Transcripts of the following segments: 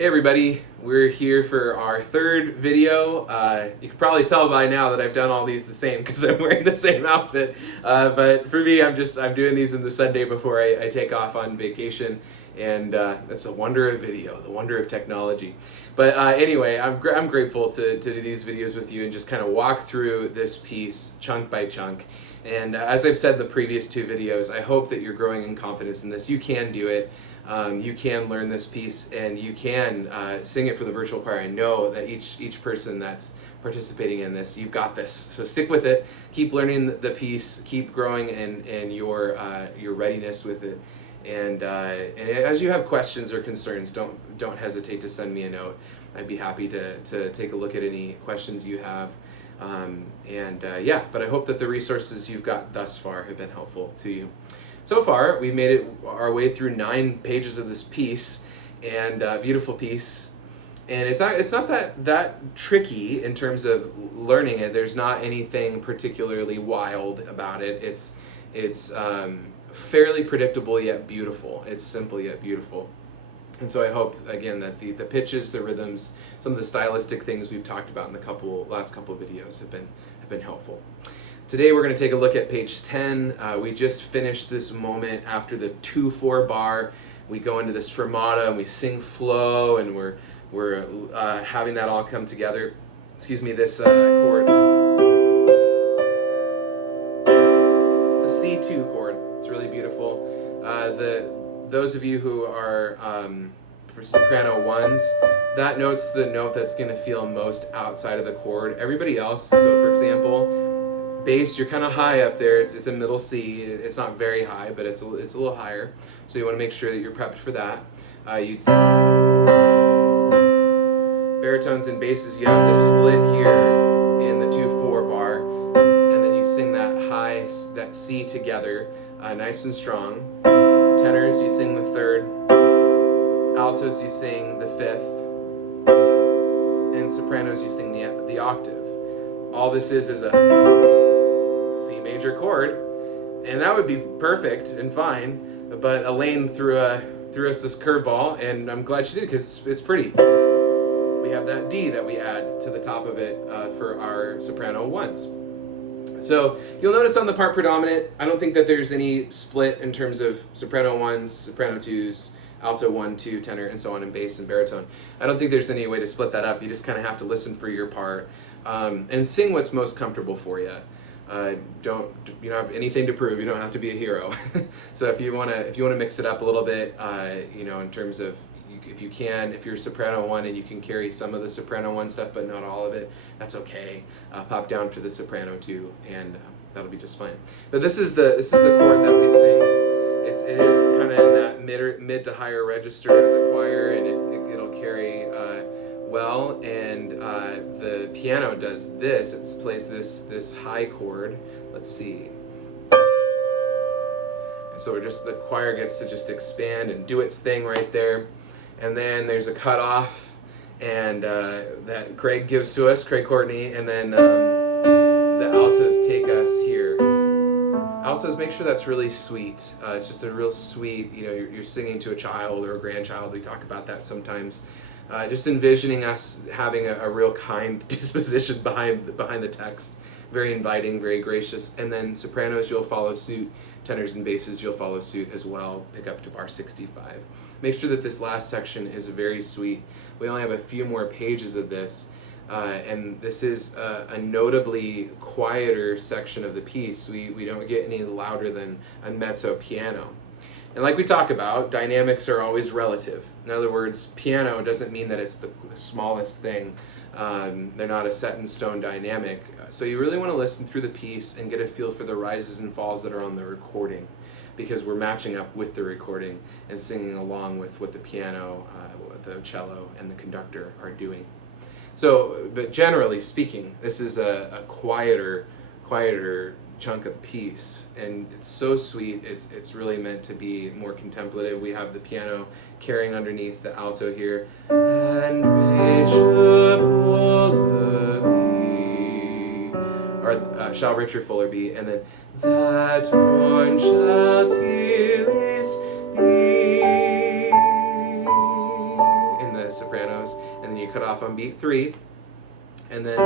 Hey everybody, we're here for our third video. You can probably tell by now that I've done all these the same because I'm wearing the same outfit. But for me, I'm doing these in the Sunday before I take off on vacation, and it's a wonder of video, the wonder of technology. But anyway, I'm grateful to do these videos with you and just kind of walk through this piece chunk by chunk. And as I've said in the previous two videos, I hope that you're growing in confidence in this. You can do it. You can learn this piece, and you can sing it for the virtual choir. I know that each person that's participating in this, you've got this. So stick with it. Keep learning the piece. Keep growing in your readiness with it. And as you have questions or concerns, don't hesitate to send me a note. I'd be happy to take a look at any questions you have. But I hope that the resources you've got thus far have been helpful to you. So far, we've made our way through 9 pages of this piece, and beautiful piece. And it's not that tricky in terms of learning it. There's not anything particularly wild about it. It's fairly predictable yet beautiful. It's simple yet beautiful. And so I hope, again, that the pitches, the rhythms, some of the stylistic things we've talked about in the last couple of videos have been helpful. Today we're going to take a look at page 10. We just finished this moment after the 2/4 bar. We go into this fermata and we sing flow, and we're having that all come together. Excuse me, this chord. It's a C2 chord. It's really beautiful. Those of you who are for soprano ones, that note's the note that's going to feel most outside of the chord. Everybody else, so for example, bass, you're kind of high up there. It's a middle C. It's not very high, but it's a little higher. So you want to make sure that you're prepped for that. Baritones and basses, you have this split here in the 2/4 bar, and then you sing that C together, nice and strong. Tenors, you sing the 3rd. Altos, you sing the 5th. And sopranos, you sing the octave. All this is a C major chord, and that would be perfect and fine, but Elaine threw us this curveball, and I'm glad she did because it's pretty. We have that D that we add to the top of it for our soprano ones. So you'll notice on the part predominant, I don't think that there's any split in terms of soprano 1s, soprano 2s, alto 1, 2, tenor, and so on, and bass and baritone. I don't think there's any way to split that up. You just kind of have to listen for your part and sing what's most comfortable for you. You don't have anything to prove. You don't have to be a hero. So if you wanna mix it up a little bit, in terms of if you're soprano 1 and you can carry some of the soprano 1 stuff but not all of it, that's okay. Pop down to the soprano 2, and that'll be just fine. But this is the chord that we sing. It is kind of in that mid to higher register as a choir, and it'll carry well, and the piano does this. It plays this high chord. Let's see. So the choir gets to just expand and do its thing right there, and then there's a cutoff, and that Craig gives to us, Craig Courtney, and then the altos take us here. Altos, make sure that's really sweet. It's just a real sweet, you're singing to a child or a grandchild. We talk about that sometimes. Just envisioning us having a real kind disposition behind the text. Very inviting, very gracious. And then sopranos, you'll follow suit. Tenors and basses, you'll follow suit as well. Pick up to bar 65. Make sure that this last section is very sweet. We only have a few more pages of this. And this is a notably quieter section of the piece. We don't get any louder than a mezzo piano. And like we talk about, dynamics are always relative. In other words, piano doesn't mean that it's the smallest thing. They're not a set-in-stone dynamic. So you really want to listen through the piece and get a feel for the rises and falls that are on the recording, because we're matching up with the recording and singing along with what the piano, the cello, and the conductor are doing. So, but generally speaking, this is a quieter chunk of the piece, and it's so sweet. It's really meant to be more contemplative. We have the piano carrying underneath the alto here, and richer fuller be, or shall richer fuller be, and then that one shall till this be, in the sopranos, and then you cut off on beat 3, and then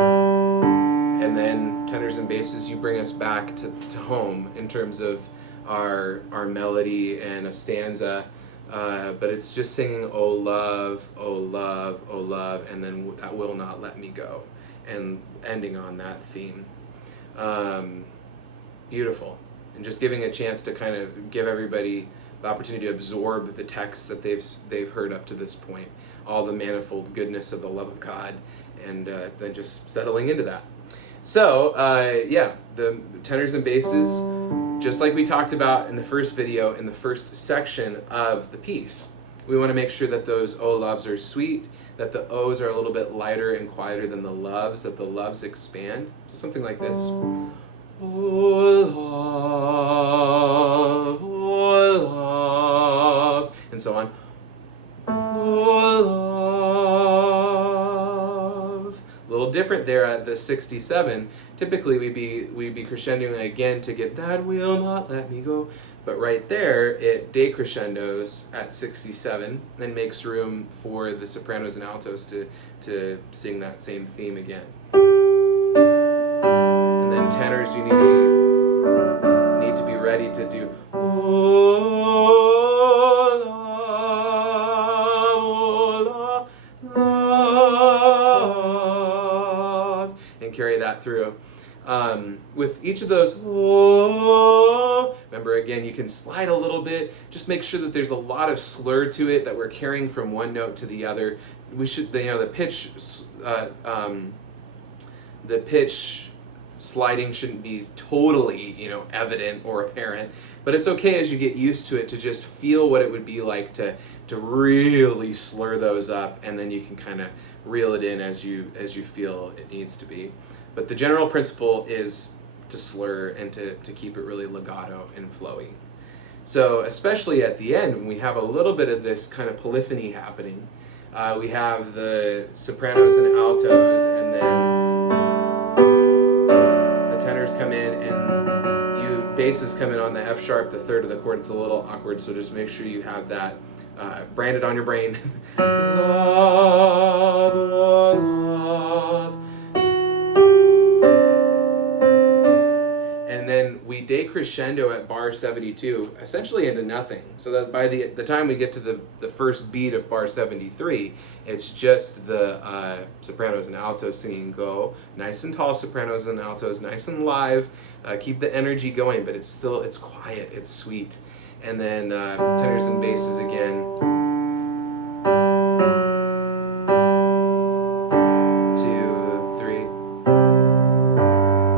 tenors and basses, you bring us back to home in terms of our melody and a stanza. But it's just singing, oh love, oh love, oh love, and then that will not let me go, and ending on that theme. Beautiful. And just giving a chance to kind of give everybody the opportunity to absorb the texts that they've heard up to this point, all the manifold goodness of the love of God, and then just settling into that. So yeah, the tenors and basses, just like we talked about in the first video, in the first section of the piece, we want to make sure that those oh loves are sweet, that the O's are a little bit lighter and quieter than the loves, that the loves expand. So something like this. Oh love, and so on. Oh love. A little different there at the 67. Typically we'd be crescendoing again to get that will not let me go. But right there, it decrescendos at 67 and makes room for the sopranos and altos to sing that same theme again. And then tenors, you need to be ready to do love, and carry that through. With each of those, remember again, you can slide a little bit. Just make sure that there's a lot of slur to it, that we're carrying from one note to the other. We should, the pitch sliding shouldn't be totally, evident or apparent, but it's okay as you get used to it to just feel what it would be like to really slur those up, and then you can kind of reel it in as you feel it needs to be. But the general principle is to slur and to keep it really legato and flowy. So especially at the end, when we have a little bit of this kind of polyphony happening, we have the sopranos and altos, and then the tenors come in, and you basses come in on the F sharp, the third of the chord. It's a little awkward, so just make sure you have that branded on your brain. Love, love. And then we decrescendo at bar 72, essentially into nothing. So that by the time we get to the first beat of bar 73, it's just the sopranos and altos singing go. Nice and tall sopranos and altos, nice and live. Keep the energy going, but it's quiet, it's sweet. And then tenors and basses again. 2, 3.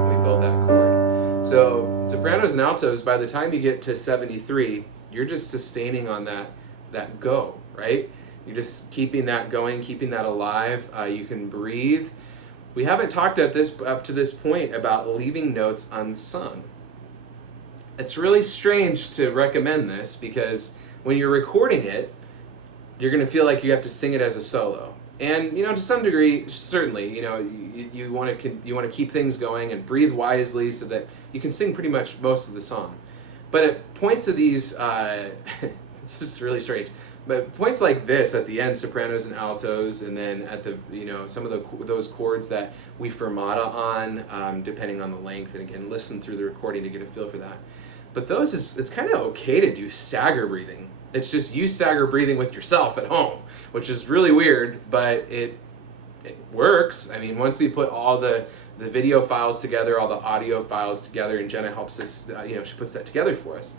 We build that chord. So sopranos and altos, by the time you get to 73, you're just sustaining on that go, right? You're just keeping that going, keeping that alive. You can breathe. We haven't talked up to this point about leaving notes unsung. It's really strange to recommend this, because when you're recording it, you're going to feel like you have to sing it as a solo. And to some degree, certainly, you want to keep things going and breathe wisely so that you can sing pretty much most of the song. But at points of these, it's just really strange. But points like this at the end, sopranos and altos, and then at the some of those chords that we fermata on, depending on the length, and again, listen through the recording to get a feel for that. But it's kind of okay to do stagger breathing. It's just you stagger breathing with yourself at home, which is really weird, but it works. I mean, once we put all the video files together, all the audio files together, and Jenna helps us, she puts that together for us.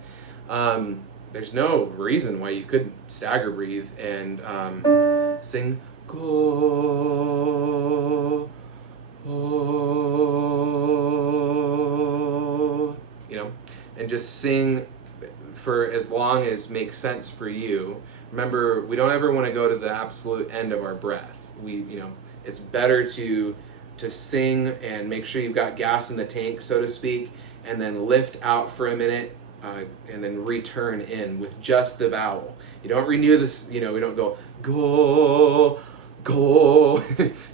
There's no reason why you couldn't stagger breathe and sing go, oh, and just sing for as long as makes sense for you. Remember, we don't ever want to go to the absolute end of our breath. It's better to sing and make sure you've got gas in the tank, so to speak, and then lift out for a minute, and then return in with just the vowel. You don't renew this, we don't go, go,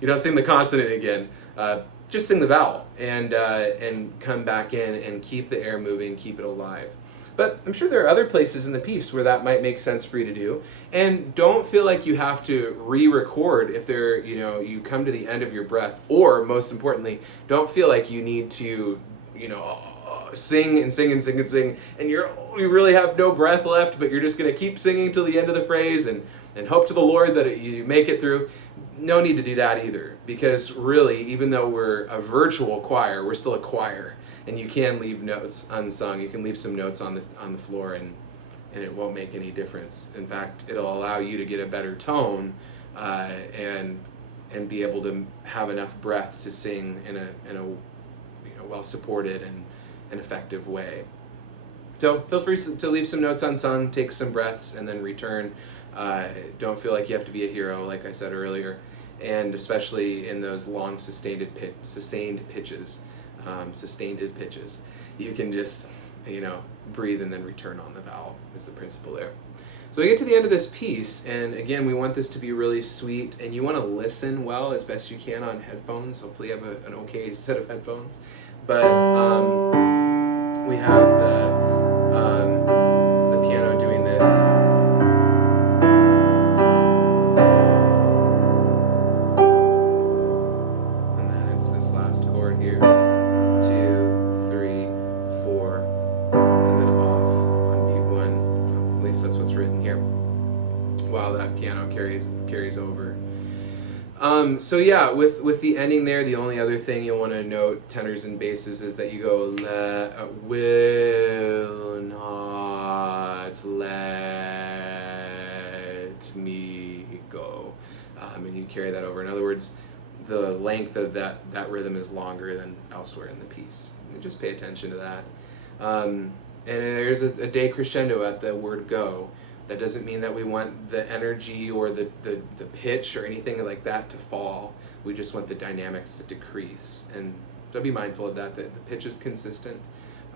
you don't sing the consonant again. Just sing the vowel and come back in and keep the air moving, keep it alive. But I'm sure there are other places in the piece where that might make sense for you to do. And don't feel like you have to re-record if you come to the end of your breath, or most importantly, don't feel like you need to, sing and sing and sing and sing, and you really have no breath left, but you're just going to keep singing till the end of the phrase and hope to the Lord that you make it through. No need to do that either, because really, even though we're a virtual choir, we're still a choir, and you can leave notes unsung. You can leave some notes on the floor, and it won't make any difference. In fact, it'll allow you to get a better tone and be able to have enough breath to sing in a well supported and an effective way. So feel free to leave some notes unsung, take some breaths, and then return. Don't feel like you have to be a hero, like I said earlier, and especially in those long sustained pitches. You can just breathe and then return on the vowel is the principle there. So we get to the end of this piece, and again, we want this to be really sweet, and you want to listen well as best you can on headphones. Hopefully you have an okay set of headphones. But we have the piano doing this. And then it's this last chord here. 2, 3, 4, and then off on beat 1. At least that's what's written here. While that piano carries over. So yeah, with the ending there, the only other thing you'll want to note, tenors and basses, is that you go will not let me go, and you carry that over. In other words, the length of that rhythm is longer than elsewhere in the piece. And just pay attention to that. And there's a decrescendo at the word go. That doesn't mean that we want the energy or the pitch or anything like that to fall. We just want the dynamics to decrease. And so be mindful of that the pitch is consistent,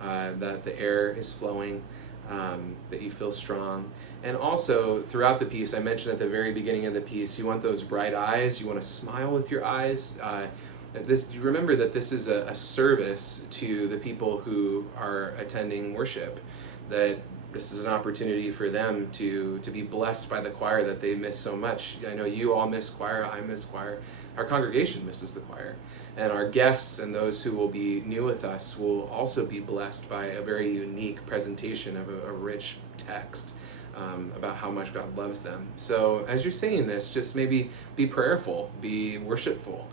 that the air is flowing, that you feel strong. And also, throughout the piece, I mentioned at the very beginning of the piece, you want those bright eyes, you want to smile with your eyes. You remember that this is a service to the people who are attending worship, that this is an opportunity for them to be blessed by the choir that they miss so much. I know you all miss choir, I miss choir, our congregation misses the choir, and our guests and those who will be new with us will also be blessed by a very unique presentation of a rich text about how much God loves them. So as you're singing this, just maybe be prayerful, be worshipful.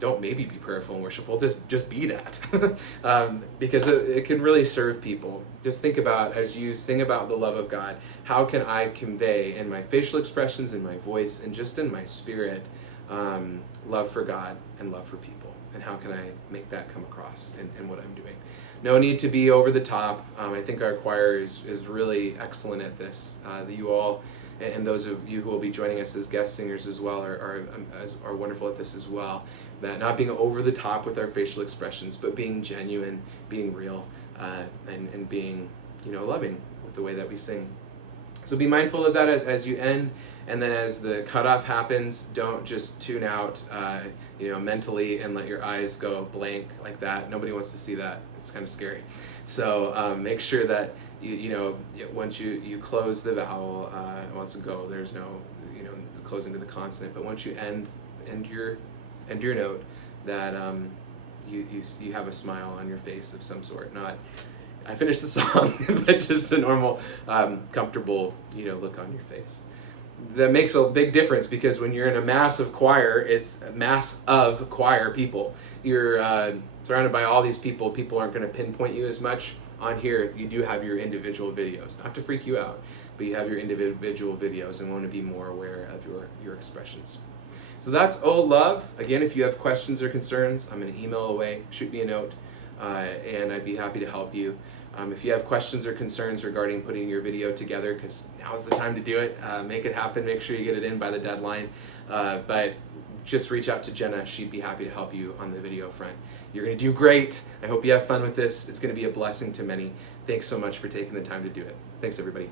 Don't maybe be prayerful and worshipful, just be that. Because it can really serve people. Just think about, as you sing about the love of God, how can I convey in my facial expressions, in my voice, and just in my spirit, love for God and love for people? And how can I make that come across in what I'm doing? No need to be over the top. I think our choir is really excellent at this. You all, and those of you who will be joining us as guest singers as well are wonderful at this as well. That not being over the top with our facial expressions, but being genuine, being real, and being loving with the way that we sing. So be mindful of that as you end, and then as the cutoff happens, don't just tune out mentally and let your eyes go blank like that. Nobody wants to see that. It's kind of scary. So make sure that once you close the vowel, once it go, there's no closing to the consonant. But once you end your note, that you have a smile on your face of some sort. Not I finished the song, but just a normal comfortable look on your face. That makes a big difference, because when you're in a mass of choir, it's a mass of choir people. You're surrounded by all these people. People aren't going to pinpoint you as much. On here, you do have your individual videos, not to freak you out, but you have your individual videos and want to be more aware of your expressions. So that's Oh Love. Again, if you have questions or concerns, I'm an email away. Shoot me a note, and I'd be happy to help you. If you have questions or concerns regarding putting your video together, because now's the time to do it, make it happen. Make sure you get it in by the deadline. But just reach out to Jenna. She'd be happy to help you on the video front. You're going to do great. I hope you have fun with this. It's going to be a blessing to many. Thanks so much for taking the time to do it. Thanks, everybody.